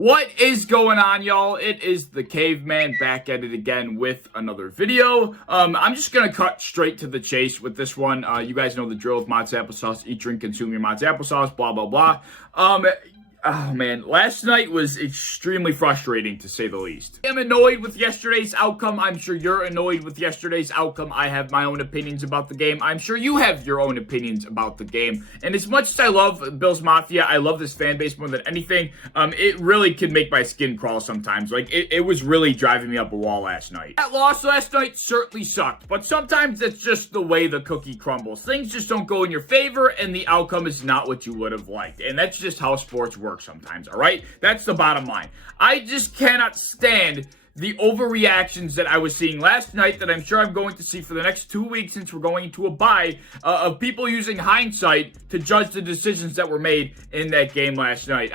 What is going on, y'all? It is the Caveman back at it again with another video. I'm just gonna cut straight to the chase with this one. You guys know the drill with Mott's Applesauce. Eat, drink, consume your Mott's Applesauce, blah, blah, blah. Oh man, last night was extremely frustrating to say the least. I'm annoyed with yesterday's outcome. I'm sure you're annoyed with yesterday's outcome. I have my own opinions about the game. I'm sure you have your own opinions about the game. And as much as I love Bills Mafia, I love this fan base more than anything. It really could make my skin crawl sometimes. Like, it was really driving me up a wall last night. That loss last night certainly sucked, but sometimes it's just the way the cookie crumbles. Things just don't go in your favor, and the outcome is not what you would have liked. And that's just how sports work sometimes, all right? That's the bottom line. I just cannot stand the overreactions that I was seeing last night that I'm sure I'm going to see for the next 2 weeks since we're going into a bye of people using hindsight to judge the decisions that were made in that game last night.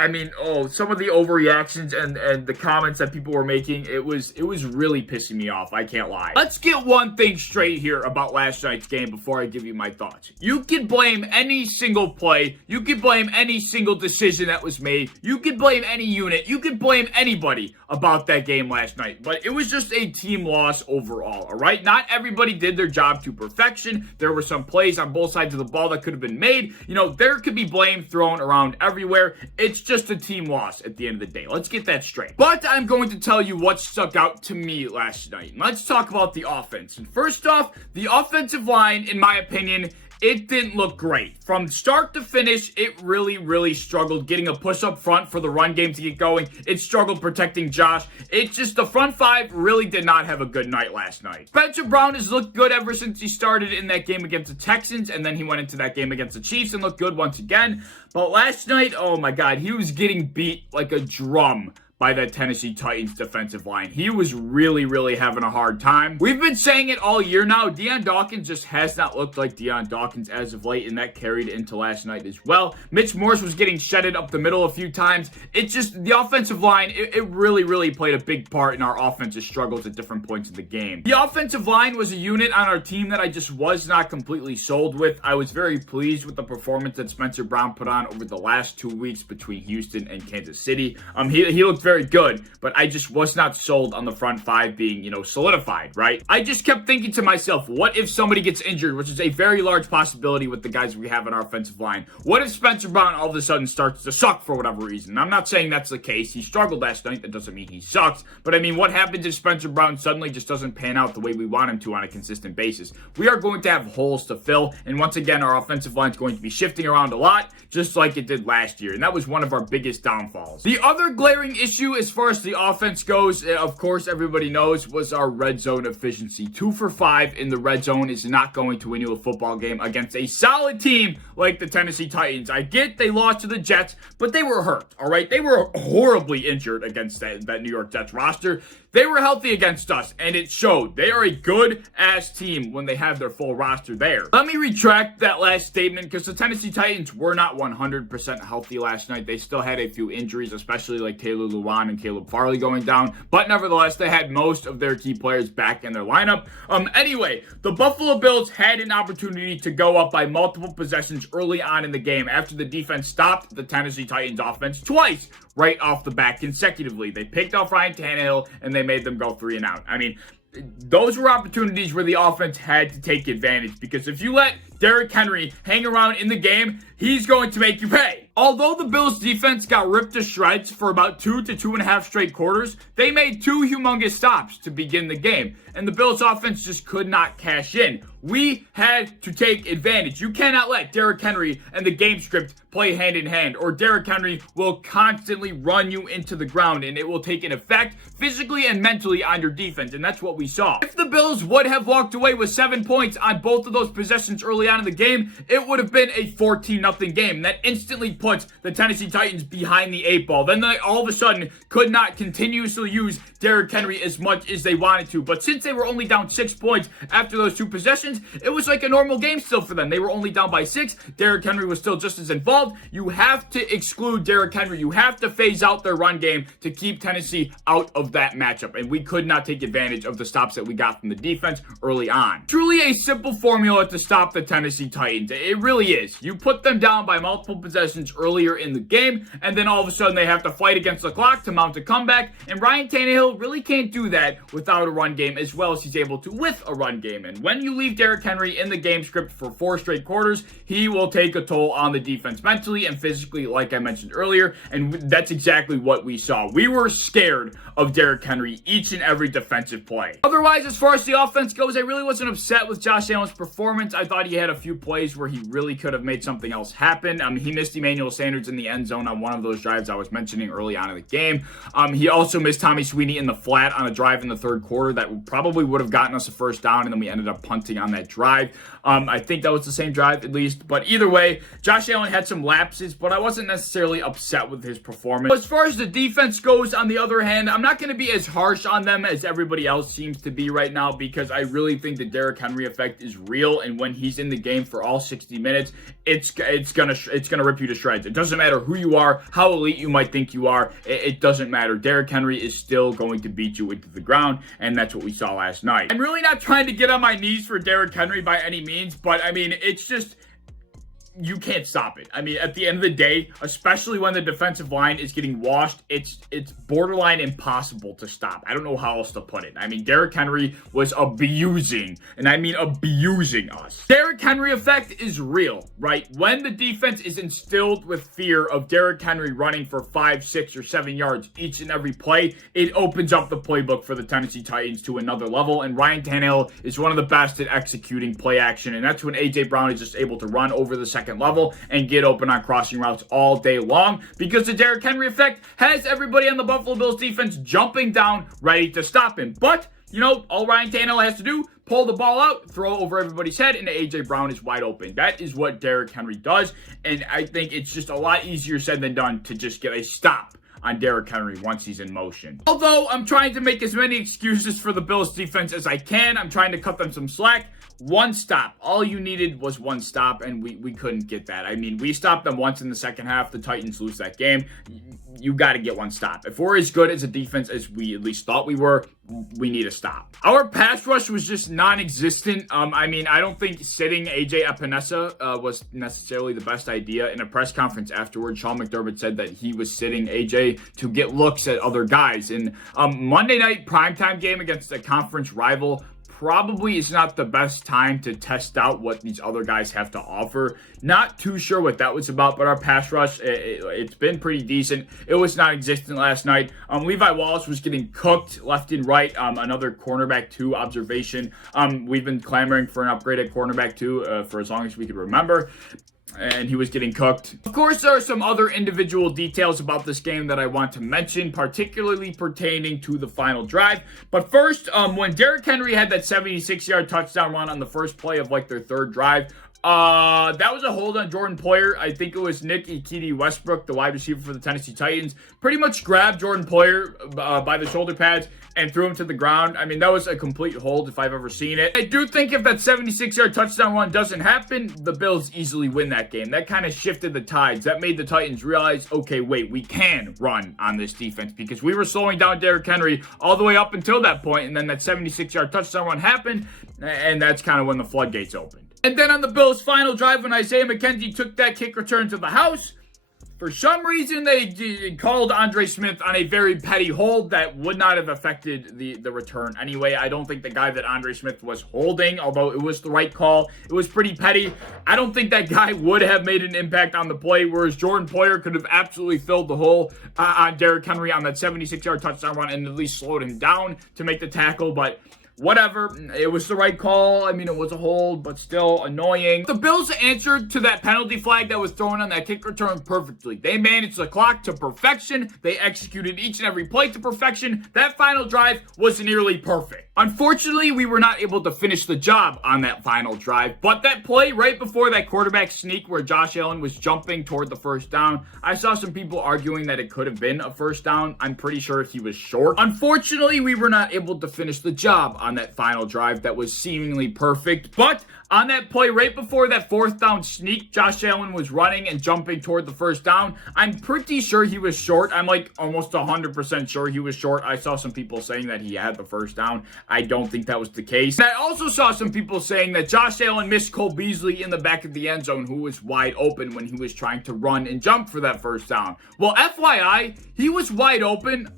I mean, some of the overreactions and the comments that people were making, it was really pissing me off, I can't lie. Let's get one thing straight here about last night's game before I give you my thoughts. You can blame any single play, you can blame any single decision that was made, you can blame any unit, you can blame anybody about that game last night, but it was just a team loss overall, alright? Not everybody did their job to perfection. There were some plays on both sides of the ball that could have been made. You know, there could be blame thrown around everywhere. It's just a team loss at the end of the day. Let's get that straight. But I'm going to tell you what stuck out to me last night. Let's talk about the offense. And first off, the offensive line, in my opinion, it didn't look great. From start to finish, it really struggled getting a push up front for the run game to get going. It struggled protecting Josh. It's just the front five really did not have a good night last night. Spencer Brown has looked good ever since he started in that game against the Texans, and then he went into that game against the Chiefs and looked good once again. But last night, oh my God, he was getting beat like a drum by that Tennessee Titans defensive line. He was really having a hard time. We've been saying it all year now. Dion Dawkins just has not looked like Dion Dawkins as of late, and that carried into last night as well. Mitch Morse was getting shedded up the middle a few times. It's just the offensive line, it really played a big part in our offensive struggles at different points of the game. The offensive line was a unit on our team that I just was not completely sold with. I was very pleased with the performance that Spencer Brown put on over the last 2 weeks between Houston and Kansas City. He looked very good, but I just was not sold on the front five being, solidified, right? I just kept thinking to myself, what if somebody gets injured, which is a very large possibility with the guys we have on our offensive line? What if Spencer Brown all of a sudden starts to suck for whatever reason? I'm not saying that's the case. He struggled last night. That doesn't mean he sucks. But I mean, what happens if Spencer Brown suddenly just doesn't pan out the way we want him to on a consistent basis? We are going to have holes to fill, and once again, our offensive line is going to be shifting around a lot, just like it did last year, and that was one of our biggest downfalls. The other glaring issue as far as the offense goes, of course, everybody knows, was our red zone efficiency. 2 for 5 in the red zone is not going to win you a football game against a solid team like the Tennessee Titans. I get they lost to the Jets, but they were hurt, all right? They were horribly injured against that New York Jets roster. They were healthy against us, and it showed. They are a good-ass team when they have their full roster there. Let me retract that last statement, because the Tennessee Titans were not 100% healthy last night. They still had a few injuries, especially like Taylor Lewan and Caleb Farley going down, but nevertheless, they had most of their key players back in their lineup. Anyway, the Buffalo Bills had an opportunity to go up by multiple possessions early on in the game after the defense stopped the Tennessee Titans offense twice right off the bat consecutively. They picked off Ryan Tannehill, and they made them go 3 and out. I mean, those were opportunities where the offense had to take advantage, because if you let Derrick Henry hang around in the game, he's going to make you pay. Although the Bills defense got ripped to shreds for about 2 to 2.5 straight quarters, they made 2 humongous stops to begin the game, and the Bills offense just could not cash in. We had to take advantage. You cannot let Derrick Henry and the game script play hand in hand, or Derrick Henry will constantly run you into the ground, and it will take an effect physically and mentally on your defense, and that's what we saw. If the Bills would have walked away with 7 points on both of those possessions early on in the game, it would have been a 14-0 game. That instantly puts the Tennessee Titans behind the 8 ball. Then they all of a sudden could not continuously use Derrick Henry as much as they wanted to. But since they were only down 6 points after those 2 possessions, it was like a normal game still for them. They were only down by 6. Derrick Henry was still just as involved. You have to exclude Derrick Henry. You have to phase out their run game to keep Tennessee out of that matchup. And we could not take advantage of the stops that we got from the defense early on. Truly a simple formula to stop the Tennessee Titans. It really is. You put them down by multiple possessions earlier in the game, and then all of a sudden they have to fight against the clock to mount a comeback, and Ryan Tannehill really can't do that without a run game as well as he's able to with a run game. And when you leave Derrick Henry in the game script for 4 straight quarters, he will take a toll on the defense mentally and physically, like I mentioned earlier, and that's exactly what we saw. We were scared of Derrick Henry each and every defensive play. Otherwise, as far as the offense goes, I really wasn't upset with Josh Allen's performance. I thought he had a few plays where he really could have made something else happen. He missed Emmanuel Sanders in the end zone on one of those drives I was mentioning early on in the game. He also missed Tommy Sweeney in the flat on a drive in the third quarter that probably would have gotten us a first down, and then we ended up punting on that drive. I think that was the same drive at least, but either way, Josh Allen had some lapses, but I wasn't necessarily upset with his performance. As far as the defense goes, on the other hand, I'm not going to be as harsh on them as everybody else seems to be right now, because I really think the Derrick Henry effect is real, and when he's in the game for all 60 minutes, it's gonna rip you to shreds. It doesn't matter who you are, how elite you might think you are, it doesn't matter. Derrick Henry is still going to beat you into the ground, and that's what we saw last night. I'm really not trying to get on my knees for Derrick Henry by any means, but I mean, it's just, you can't stop it. I mean, at the end of the day, especially when the defensive line is getting washed, it's borderline impossible to stop. I don't know how else to put it. I mean, Derrick Henry was abusing, and I mean abusing us. Derrick Henry effect is real, right? When the defense is instilled with fear of Derrick Henry running for 5, 6, or 7 yards each and every play, it opens up the playbook for the Tennessee Titans to another level, and Ryan Tannehill is one of the best at executing play action, and that's when A.J. Brown is just able to run over the second level and get open on crossing routes all day long, because the Derrick Henry effect has everybody on the Buffalo Bills defense jumping down ready to stop him. But, you know, all Ryan Tannehill has to do, pull the ball out, throw over everybody's head, and A.J. Brown is wide open. That is what Derrick Henry does, and I think it's just a lot easier said than done to just get a stop on Derrick Henry once he's in motion. Although I'm trying to make as many excuses for the Bills defense as I can, I'm trying to cut them some slack. One stop. All you needed was one stop, and we couldn't get that. I mean, we stopped them once in the second half. The Titans lose that game. You got to get one stop. If we're as good as a defense as we at least thought we were, we need a stop. Our pass rush was just non-existent. I mean, I don't think sitting AJ Epinesa was necessarily the best idea. In a press conference afterwards, Sean McDermott said that he was sitting AJ to get looks at other guys. And Monday night primetime game against a conference rival probably is not the best time to test out what these other guys have to offer. Not too sure what that was about, but our pass rush, it's been pretty decent. It was non-existent last night. Levi Wallace was getting cooked left and right. Another cornerback 2 observation. We've been clamoring for an upgrade at cornerback 2 for as long as we could remember, and he was getting cooked. Of course, there are some other individual details about this game that I want to mention, particularly pertaining to the final drive. But first, when Derrick Henry had that 76-yard touchdown run on the first play of like their third drive, that was a hold on Jordan Poyer. I think it was Nick Ikiti Westbrook, the wide receiver for the Tennessee Titans, pretty much grabbed Jordan Poyer by the shoulder pads and threw him to the ground. I mean, that was a complete hold if I've ever seen it. I do think if that 76-yard touchdown run doesn't happen, the Bills easily win that game. That kind of shifted the tides. That made the Titans realize, okay, wait, we can run on this defense, because we were slowing down Derrick Henry all the way up until that point, and then that 76-yard touchdown run happened, and that's kind of when the floodgates opened. And then on the Bills' final drive, when Isaiah McKenzie took that kick return to the house, for some reason they called Andre Smith on a very petty hold that would not have affected the return anyway. I don't think the guy that Andre Smith was holding, although it was the right call, it was pretty petty. I don't think that guy would have made an impact on the play, whereas Jordan Poyer could have absolutely filled the hole on Derrick Henry on that 76-yard touchdown run and at least slowed him down to make the tackle, but whatever, it was the right call. I mean, it was a hold, but still annoying. The Bills answered to that penalty flag that was thrown on that kick return perfectly. They managed the clock to perfection. They executed each and every play to perfection. That final drive was nearly perfect. Unfortunately, we were not able to finish the job on that final drive, but that play right before that quarterback sneak where Josh Allen was jumping toward the first down, I saw some people arguing that it could have been a first down. I'm pretty sure he was short. Unfortunately, we were not able to finish the job on that final drive that was seemingly perfect. But on that play right before that fourth down sneak, Josh Allen was running and jumping toward the first down. I'm pretty sure he was short. I'm like almost 100% sure he was short. I saw some people saying that he had the first down. I don't think that was the case. And I also saw some people saying that Josh Allen missed Cole Beasley in the back of the end zone, who was wide open when he was trying to run and jump for that first down. Well, FYI, he was wide open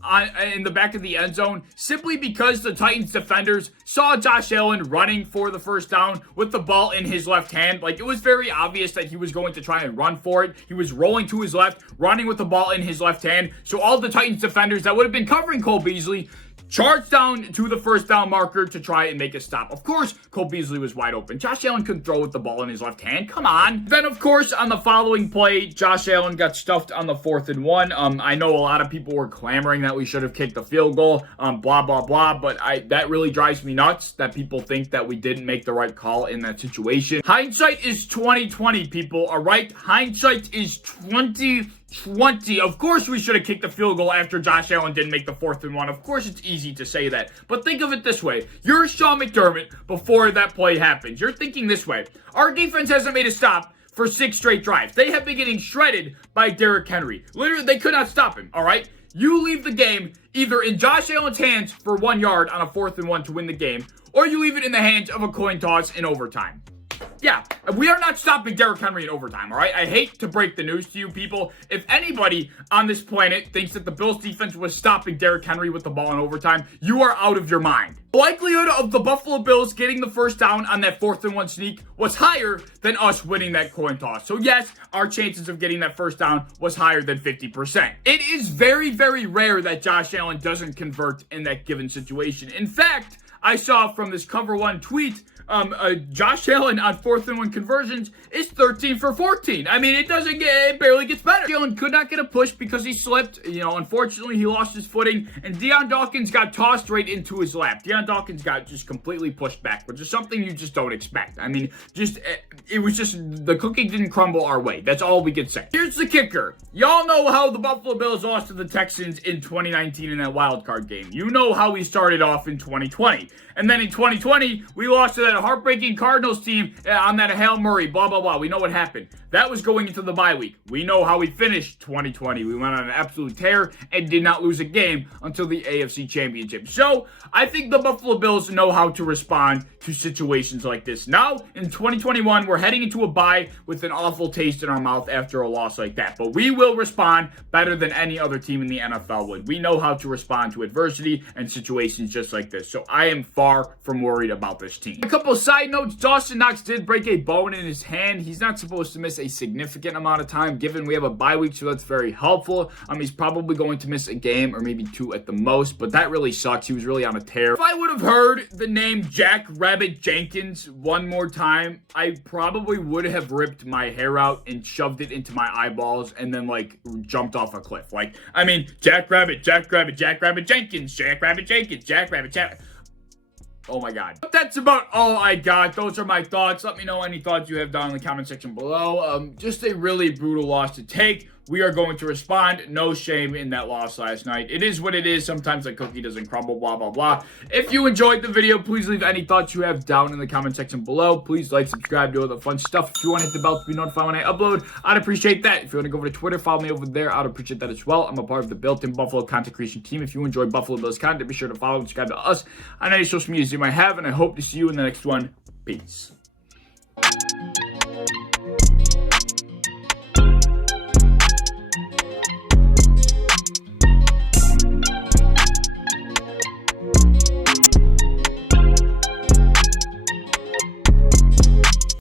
in the back of the end zone simply because the Titans defenders saw Josh Allen running for the first down with the ball in his left hand. Like, it was very obvious that he was going to try and run for it. He was rolling to his left, running with the ball in his left hand. So all the Titans defenders that would have been covering Cole Beasley charged down to the first down marker to try and make a stop. Of course, Cole Beasley was wide open. Josh Allen couldn't throw with the ball in his left hand. Come on. Then, of course, on the following play, Josh Allen got stuffed on the 4th and 1. I know a lot of people were clamoring that we should have kicked the field goal, blah, blah, blah, but that really drives me nuts that people think that we didn't make the right call in that situation. Hindsight is 20/20, people, all right? Hindsight is 20/20. Of course we should have kicked the field goal after Josh Allen didn't make the 4th and 1. Of course it's easy to say that. But think of it this way. You're Sean McDermott before that play happens. You're thinking this way. Our defense hasn't made a stop for 6 straight drives. They have been getting shredded by Derrick Henry. Literally, they could not stop him, all right? You leave the game either in Josh Allen's hands for 1 yard on a 4th and 1 to win the game, or you leave it in the hands of a coin toss in overtime. Yeah, we are not stopping Derrick Henry in overtime, all right? I hate to break the news to you people. If anybody on this planet thinks that the Bills defense was stopping Derrick Henry with the ball in overtime, you are out of your mind. The likelihood of the Buffalo Bills getting the first down on that 4th and 1 sneak was higher than us winning that coin toss. So yes, our chances of getting that first down was higher than 50%. It is very, very rare that Josh Allen doesn't convert in that given situation. In fact, I saw from this Cover One tweet, Josh Allen on 4th and 1 conversions is 13 for 14. I mean, it barely gets better. Allen could not get a push because he slipped. You know, unfortunately, he lost his footing, and Dion Dawkins got tossed right into his lap. Dion Dawkins got just completely pushed back, which is something you just don't expect. I mean, it was just, the cookie didn't crumble our way. That's all we could say. Here's the kicker. Y'all know how the Buffalo Bills lost to the Texans in 2019 in that wild card game. You know how we started off in 2020. And then in 2020, we lost to that heartbreaking Cardinals team on that Hail Murray, blah, blah, blah. We know what happened. That was going into the bye week. We know how we finished 2020. We went on an absolute tear and did not lose a game until the AFC Championship. So I think the Buffalo Bills know how to respond to situations like this. Now, in 2021, we're heading into a bye with an awful taste in our mouth after a loss like that. But we will respond better than any other team in the NFL would. We know how to respond to adversity and situations just like this. So I am far from worried about this team. A couple of side notes. Dawson Knox did break a bone in his hand. He's not supposed to miss a significant amount of time, given we have a bye week, so that's very helpful. He's probably going to miss a game or maybe 2 at the most, but that really sucks. He was really on a tear. If I would have heard the name Jack Rabbit Jenkins one more time, I probably would have ripped my hair out and shoved it into my eyeballs and then, like, jumped off a cliff. Like, I mean, Jack Rabbit Jenkins, Jack Rabbit Jenkins, Jack Rabbit, Oh my God. But that's about all I got. Those are my thoughts. Let me know any thoughts you have down in the comment section below. Just a really brutal loss to take. We are going to respond. No shame in that loss last night. It is what it is. Sometimes the cookie doesn't crumble, blah, blah, blah. If you enjoyed the video, please leave any thoughts you have down in the comment section below. Please like, subscribe, do all the fun stuff. If you want to hit the bell to be notified when I upload, I'd appreciate that. If you want to go over to Twitter, follow me over there. I'd appreciate that as well. I'm a part of the Built-In Buffalo content creation team. If you enjoy Buffalo Bills content, be sure to follow and subscribe to us on any social medias you might have, and I hope to see you in the next one. Peace.